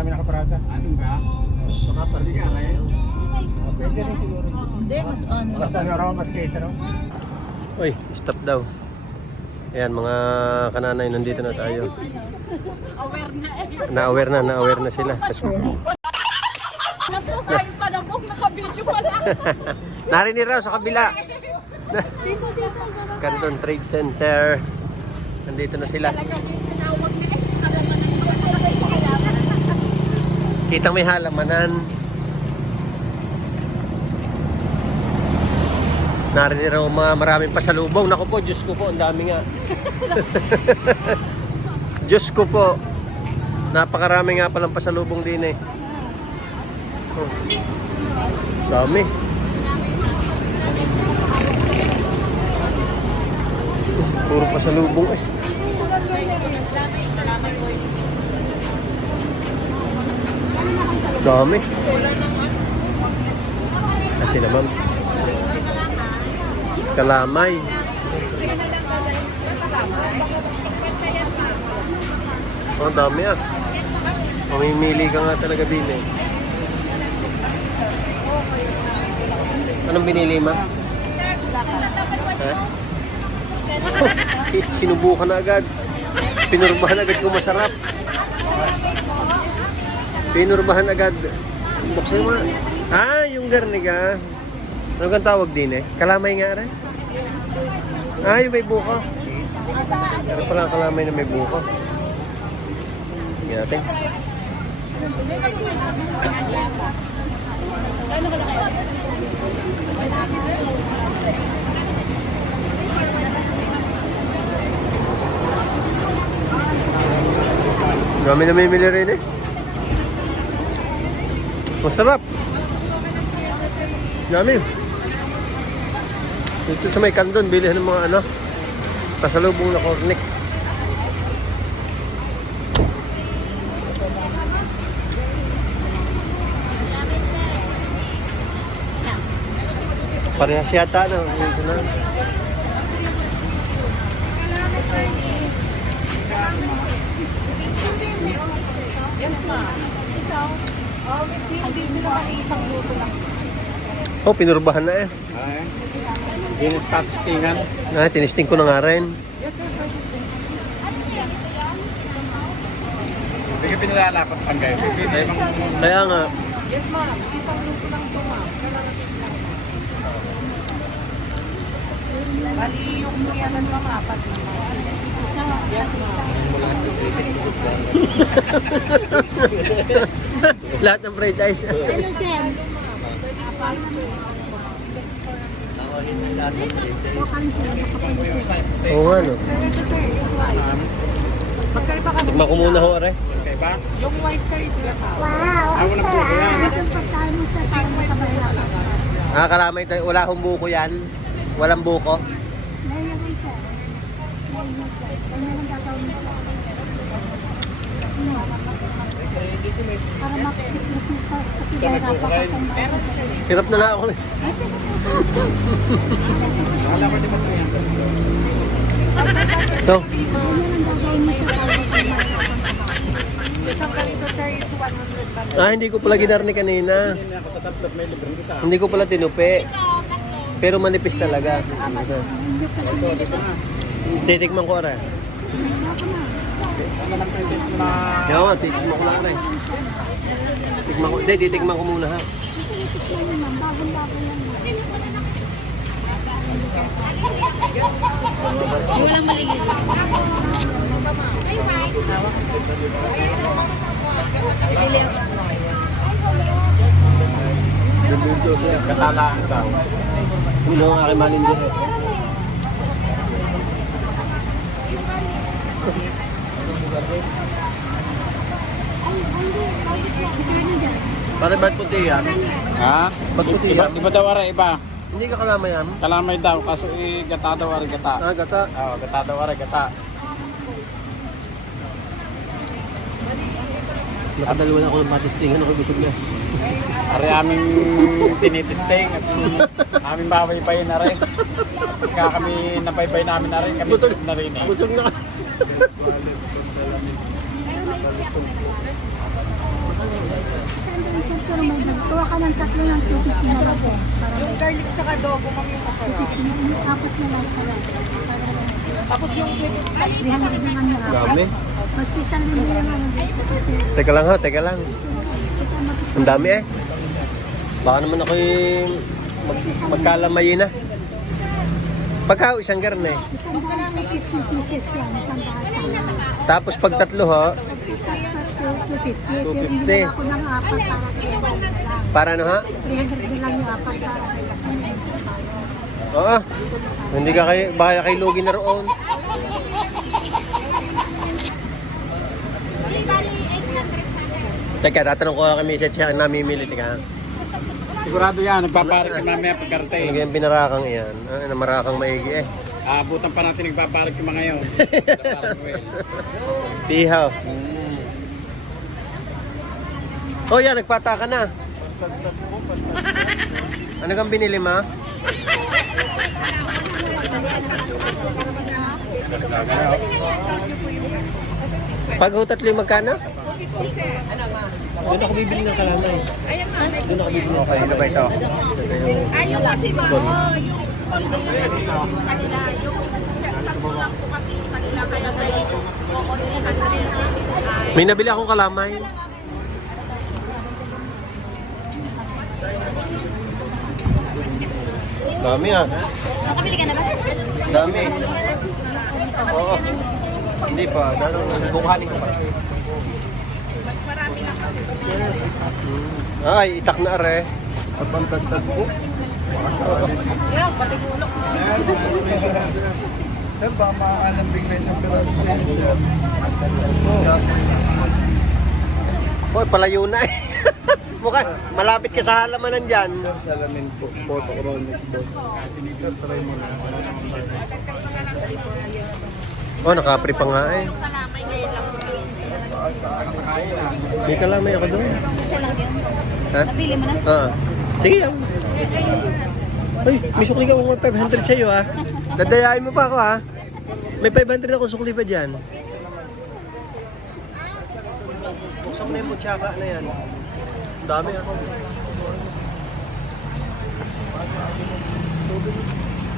marami nakaparada. Anong ka? Baka parang ka rin. Pwede rin siguro. Hindi, mas on. Basta ano, mas cater. Uy, stop daw. Ayan, mga kananay, nandito na tayo. Na-aware na sila. Napos pa na po, naka-video pa lang. Narinig raw sa kabila. Dito. Canton Trade Center. Nandito na sila. Kitang may halamanan. Narinig raw maraming pasalubong. Naku po, Diyos ko po, ang dami nga. Diyos ko po. Napakarami nga palang pasalubong din eh. Oh. Dami. Puro pasalubong eh. Dami. Kasi naman. Kalamay. Oh, dami ah. Mamimili ka nga talaga din eh. Anong binili ma? Ha? Sinubukan na agad. Pinurbahan agad kung masarap. Pinurbahan agad. Buksan mo. Ah, yung garniga. Ano kang tawag din eh? Kalamay nga rin? Ah, yung may buko. Meron pala kalamay na may buko. Tingnan natin. Dami na mamimili rin eh. Masarap. Dami. Dito sa may Canton, bilhin ng mga ano, pasalubong na cornic. Parehas yata na. Isa na. Yes, ma'am. Ikaw? Oh, hindi sila mag-iisang luto lang. Oh, pinurbahan na eh. Ay. Dinis patistingan. Ah, tinisting ko na nga rin. Yes, sir. Hindi ka pinalalapat pang kayo. Kaya nga. Yes, ma'am. Isang luto lang ito, ma'am. Bali yung kuyanan, ma'am, apat naman. Yes, ma'am. Lahat ng fried ice. Oo nga no. Magkano pa kasi? Tikman ko muna ho, are. Okay ba? Yung white sir is yung Wow, Ako lang po yan. Ah, kalamay tayo. Wala hong buko yan. Walang buko. Hirap na nga ako. Wala ko din yan. So, isang ganito sir is 100 ba? hindi ko pala ginarni kanina. Hindi ako sa tatlot may libreng kita. Hindi ko pala tinupi. Pero manipis talaga. Titikman ko, are. Ano lang kayo test na... Kaya nga, titikman ko na, are. Tikman ko. Hindi, titikman ko muna ha. Walang maligid. Bibili ako. Dito siya. Katalaan daw. Uno ang aking manindir eh. Pare, ba't puti yan? Ha? Ba't puti Iba, yan? iba daw ara, iba. Hindi ka kalamay yan? Kalamay daw, kaso gata daw ara, gata. Ah, gata. Oo, gata daw ara, gata. Nakadalawa na ako ng patistingan ako busog na. Ari aming tinitisting at aming babaybayin na rin. Kaya kami nabaybay namin na rin, kami Busog. na rin eh. Busog na. Baka ng tatlo ng 250 na lang po. Para Yung garlic tsaka adobo, ma'am, yung masarap. 250 na, apat na lang pala. Tapos yung sweet and spicy. 300 na lang yung apat. Dami. Mas special din yung ano dito kasi Teka lang ha, teka lang. Ang dami eh. Baka naman ako'y magkalamayin na. Pagka isang garne. isang daan ay 15 pieces lang, isang daan. Tapos pag tatlo ho, 250. 250. Hindi ako ng apat para kaya lang. para ano ha? 300 na lang yung apat para kaya. Oo. Hindi ka kayo, baka kayo lugi na roon. Teka, tatanong ko kami siya ang namimili. Teka. Sigurado yan, nagpaparik ka mamaya pagkarte. Ano yung binarakang iyan? Ah, marakang maigi eh. Abutan pa natin nagpaparik yung mga yun. Nagpaparik mo eh. Tihaw. Oh yan, nagpata ka na. Ano kang binili ma? Pag ho tatlo yung magkano? Doon ako bibili ng kalamay. Doon ako bibili ng kalamay. Ano ba ito? Ayun kasi ma'am, yung kondo yung kasi yung kanila, yung tatlo lang po kasi yung kanila, kaya pwede po kukuntihan na rin. May nabili akong kalamay. Dami ah. Nakabili ka na ba? Dami. Oo. Hindi pa. Bukanin ko pa. Mas marami lang kasi Ay, itak na are. Pagpantagtag po. yan, pati gulok. Yan ba, maaalambing na isang piraso sa inyo. Hoy, palayo na eh. Mukha, malapit ka sa halamanan dyan. Sir, salamin po. Photochronic po. Sir, try mo na. Oh, nakapri pa nga eh. Kalamay ngayon lang po. May kalamay ako doon. Isa lang yun. Ha? Napili mo na? Sige yan. Ay, may sukli ka akong 500 sa'yo ha. Dadayain mo pa ako ha. May 500 ako sukli pa dyan. Sukli mo tsaka na yan. Dami ako.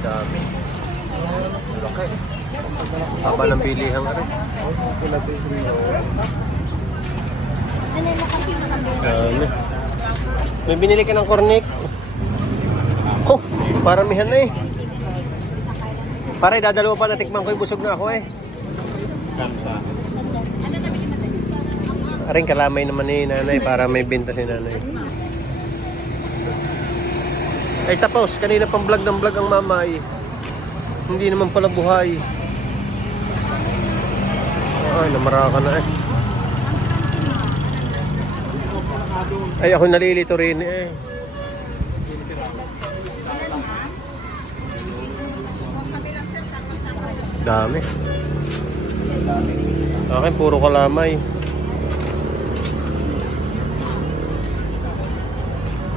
Dami. Laki. Haba ng bilihan ka rin. Dami. May binili ka ng cornic. Oh, paramihan na eh. Para dadalawa pa na tikman ko yung busog na ako eh. Kansa. Aring kalamay naman ni nanay para may benta si nanay. Ay tapos, kanina pang vlog ng vlog ang mamay. Hindi naman pala buhay. Ay, namaraka na eh. Ay, ako nalilito rin eh. Dami. Akin, puro kalamay.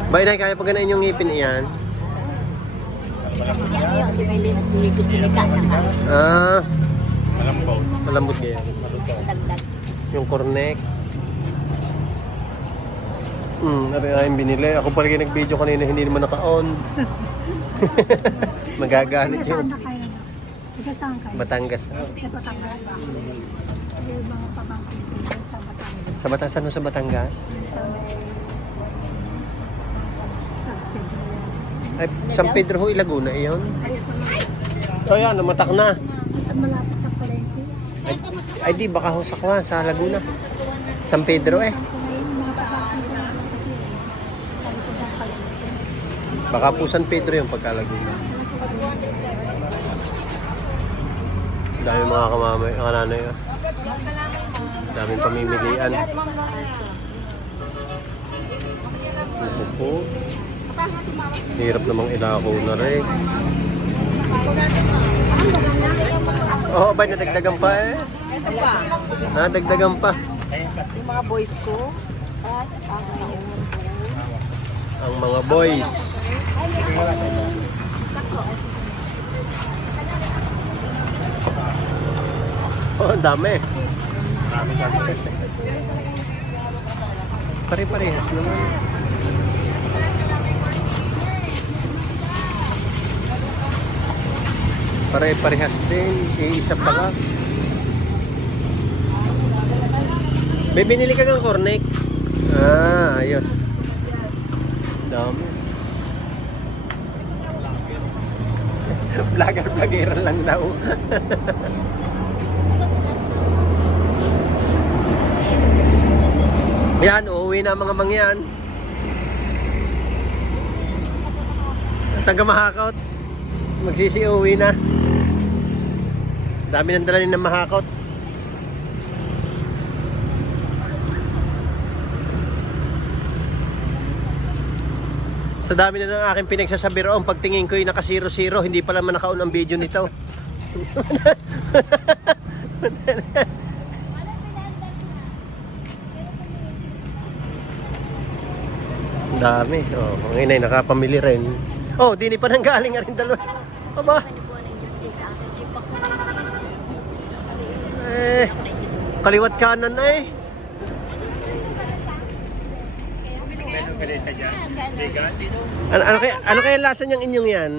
Ba, inay, kaya pa ganain yung ngipin iyan? Ah, Malambot. malambot kaya. Yung cornec. Ari nga yung binili. Ako pala yung nag-video kanina, hindi naman naka-on. Magaganit yun. Saan na kayo? Ika saan kayo? Batangas. Sa Batangas. Yung mga pamangkin ko sa Batangas. Sa Batangas, ano sa Batangas? Sa Ay, San Pedro ho, Laguna, iyon. Oh, yan, namatak na. Sa malapit sa palengke. Ay, di, baka ho sa Kwan, sa Laguna. San Pedro eh. Baka po San Pedro yung pagka-Laguna. Dami mga kamamay, kananay ah. Daming pamimilian. Ano po? Hirap namang ilako na rin. Oo, ba nadagdagan pa eh? Ito pa, Nadagdagan pa. yung mga boys ko. Ang mga boys. Oh, ang dami. Pare-parehas naman. pare-parehas din. Iisa pa ka. May binili ka ng cornet? Ah, ayos. Dami. Vlogger lang daw. Yan, uuwi na mga mangyan. Taga Mahakot. Magsisi-uwi na. Dami nang dala ng Mahakot. Sa dami na ng aking pinagsasabi roon, pagtingin ko yung naka 0-0, hindi pala man nakaon ang video nito. Ang dami. Oh, mga inay, nakapamili rin. Oh, dini pa nang galing nga rin dalawa. Aba. Kaliwat kanan eh. Ano kaya lasa niyang inyong yan?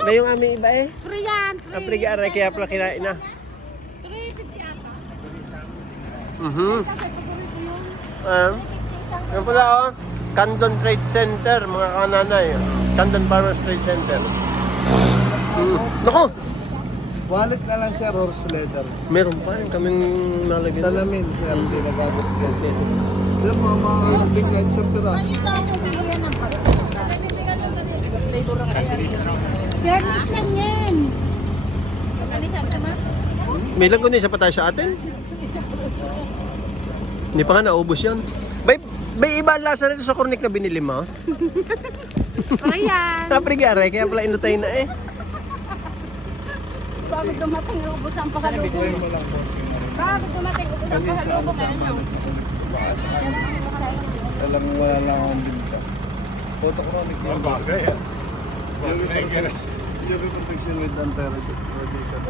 Ba yung aming iba eh? Priyan. Apriga aray kaya pala kinain na. Yan pala oh. Candon Trade Center, mga kananay. Candon Farmers Trade Center. Naku! Wallet na lang sir, horse leather. Meron pa yung kaming nalagyan. Salamin sir, hindi nagagasgas. Sir, mga bigyan sa pira. Fairness lang yan. May lago na isa pa tayo sa atin. Hindi pa nga naubos yan. May iba ang lasa rin sa cornic na binili mo? Priyan. Apriga aray, kaya pala inutay na eh. Bago dumating ubos ang pasalubong. Bago dumating ubos ang pasalubong. Alam mo, wala lang akong binta. Photochromic lang. Yung protection with anti-radiation.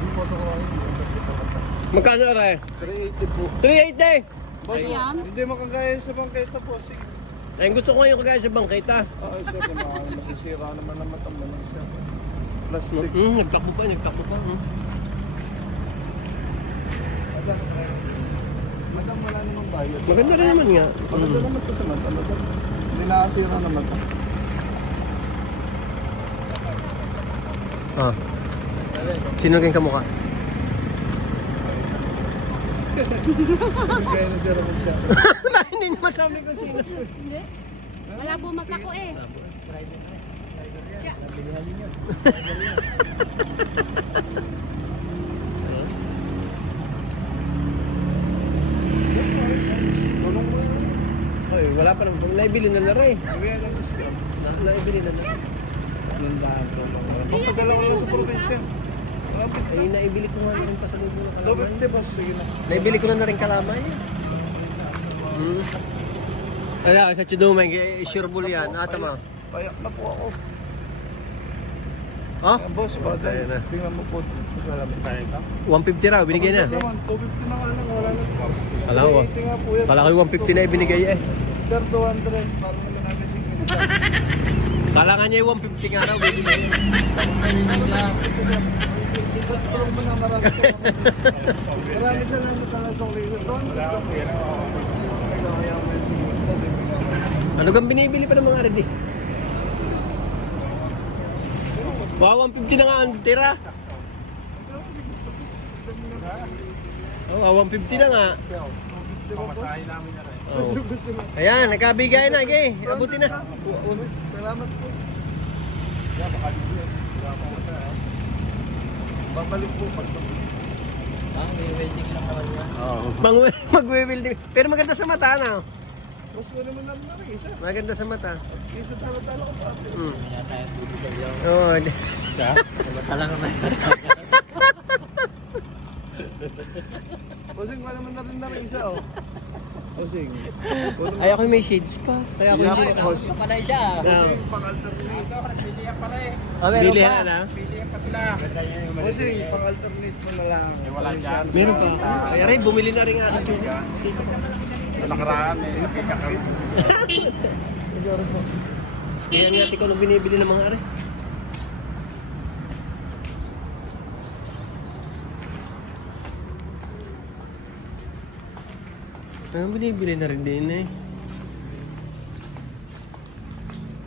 Yung photochromic sa mata. Magkano aray? 380 po. 380! Boss, hindi makagaya sa bangketa po. Sige. Ay, gusto ko yung kagaya sa bangketa. Oo, sir. Masisira naman ang mata mo lang siya. Plastic. Nagtakbo pa. Madam, wala namang bayad. Maganda rin naman nga. Maganda naman po sa mata, madam. Hindi nakasira na mata. Ah. Sino kayong kamukha? Kaya na sir ako siya. Hindi niyo masabi kung sino. Hindi. Wala po mata ko eh. Tulong mo yan. Ay, wala pa naman. Naibili na rin. Sabi yan lang siya. Naibili na rin. Nandahan ko lang. Papadala ko lang sa probinsya. Ay, naibili ko nga na rin pasalubong ng kalamay. 250 boss, sige na. Naibili ko na rin kalamay. Wala, sa Chidumay, sureball yan. Tama. Payak na po ako. Oh? Boss, bata. Ayan na. Tingnan mo po sa salamin. 150 raw, binigay na. 250 na nga lang, wala na. Kala ko. 380 nga po yan. Kala ko yung 150 na ibinigay eh. Sir, 200. Para naman namin 50. Kala nga niya yung 150 nga raw, binigay. Tulong mo na marami. Marami sa nandito ka lang sa kulisa. Doon. Ano kang binibili pa ng mga ready? Wow, 150 na nga ang tira. Oh, 150 na nga. Oh. Ayan, nagkabigay na, gay. Abutin na. Salamat po. Babalik po pag Mag-welding. Pero maganda sa mata na. mas mo naman namin na isa. Maganda sa mata. Isa tala-tala ko pa. Oo. Posing ko naman na rin isa oh. Posing. Ay, ako may shades pa. Kaya ako hindi. Posing Ah. pang-alternate. Bilihan na. Posing pang-alternate mo na lang. Wala dyan. Meron pa. Kaya rin, bumili na rin nga. Sa nakaraan eh, sa kikakal. Kaya nga, ikaw nang binibili ng mga ari. Binibili na rin din eh.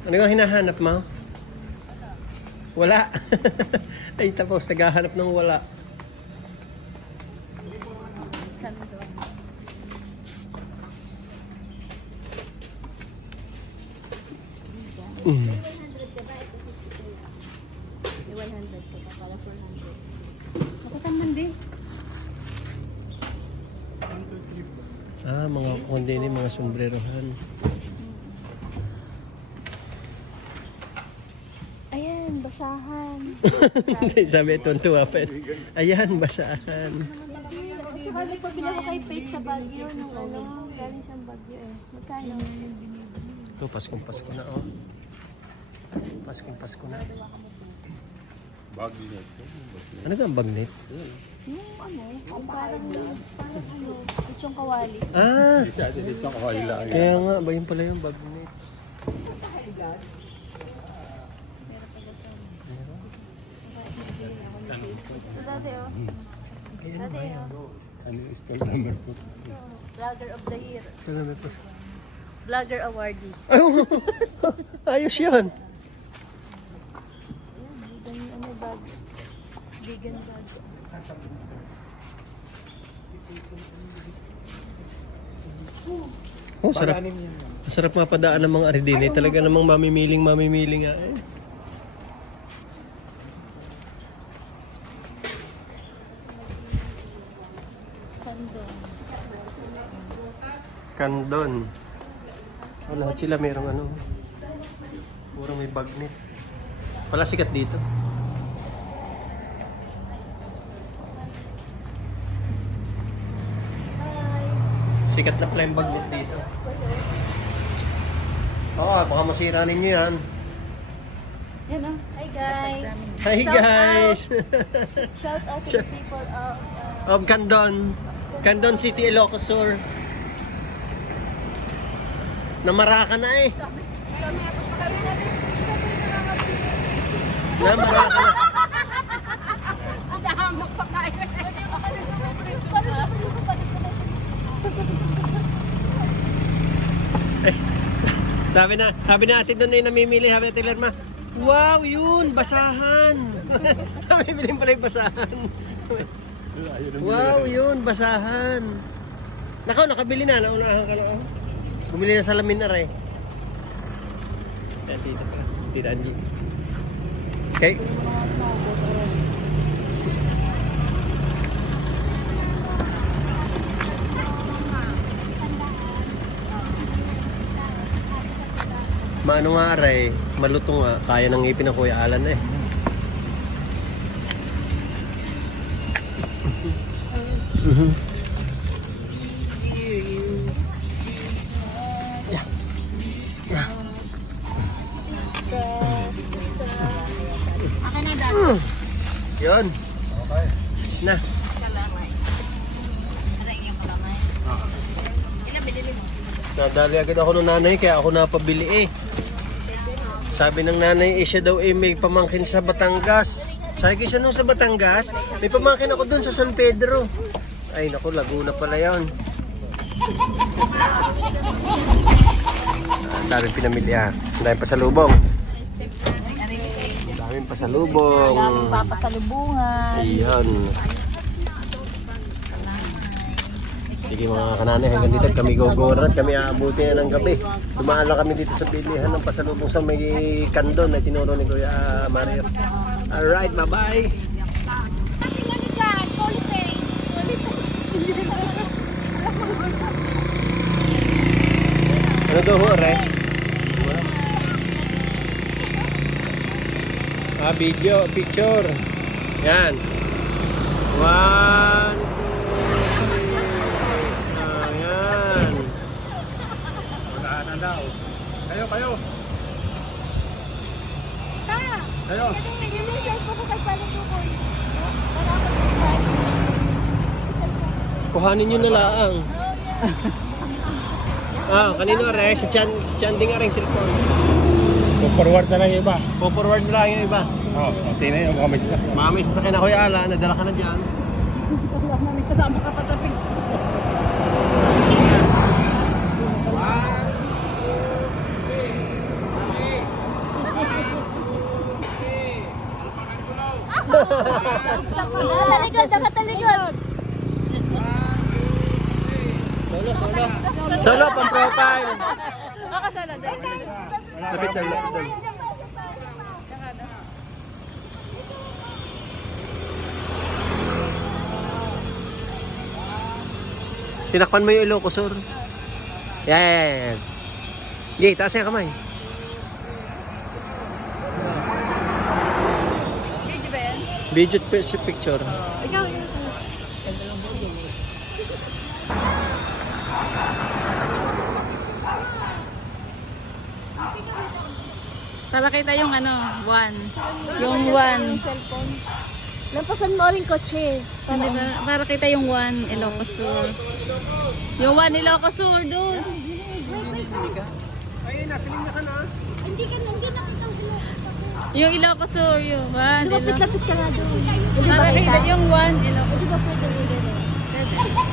Ano yung hinahanap mo? Wala. Ay tapos, naghahanap ng wala. Mm. 100 ka ba? Ito 52. 100 ka pa para 400. Makatamnan din. Mga kundi ni mga sombrerohan. Ayan, basahan. Sabi ito, tuwa pa. Ayan, basahan. At saka nagpabila ko kay Faith sa Baguio nung galing siyang Baguio eh. Magkano? Ito, Paskong-Pasko na oh. Paskong-Pasko na. Ano ka ang bagnet? Yung yung parang lechong kawali. Kaya nga, ba yun pala yung bagnet? Ito dati oh. Dati oh. Vlogger of the Year. Salamat po. Vlogger awardee. Ayos yan. Vegan bag. Vegan bag. Oh, sarap. Sarap mapadaan ng mga aridine. Talaga namang mamimiling nga eh. Kandon. Oh, lahat sila mayroong ano. Puro may bagnet. Wala sikat dito. Sikat na pala yung bagnet dito. Baka masira ninyo yan. Yan oh. Hi guys. Hi guys! Shout out to the people Of Candon. Candon City, Ilocos Sur. Namaraka na eh. Namaraka na. Dahamak pa kayo. Eh, sabi na ate doon na yung namimili. Sabi na Ate Lerma, wow, yun, basahan. Namimili pala yung basahan. Wow, yun, basahan. Nakaw, nakabili na. Naunahan ka na. Oh. Bumili na salamin na rin. Dito pa. Dito Angie. Okay. Maano nga aray, malutong nga, kaya nang ngipin ng Kuya Alan eh. Akin na dati. Yun. Okay. Is na. Nadali agad ako ng nanay kaya ako napabili eh. Sabi ng nanay siya daw may pamangkin sa Batangas. Sabi ko siya nung sa Batangas, may pamangkin ako dun sa San Pedro. Ay naku, Laguna pala yun. Daming pinamili ah. Daming pasalubong. Daming pasalubong. Daming papasalubungan. Ayan. Sige mga kananay, hanggang dito kami gogoran at kami aabuti na ng gabi. Dumaan lang kami dito sa bilihan ng pasalubong sa may Kandon na tinuro ni Kuya Mario. Alright, bye-bye! Ano daw ho, Re? Video, picture. Yan. 1, daw. Kayo. Kayo. Kuhanin nyo na lang. Kanino Re? Sa Chanding nga rin cellphone. Forward na lang yung iba. Forward na lang yung iba. Oo, okay na yun. Baka may sasakyan. Mga may sasakyan na Kuya Ala, nadala ka na dyan. Kasama ka patapin. Nakatalikod, nakatalikod. Solo, pang profile. Baka solo din. Lapit lang, lapit lang. Tinakpan mo yung Ilocosur. Yan. Yay, taas yung kamay. Video ba yan? Video picture. Ikaw yun. Para kita yung ano, one. Yung one. Lampasan mo rin kotse. Hindi ba? Para kita yung one Ilocosur. Yung one Ilocosur doon. Ay, nasa linya ka na. Hindi ka Yung Ilocosur, yung one Ilocosur. Lapit ka nga doon. Para kita yung one Ilocosur. Di ba pwede rin?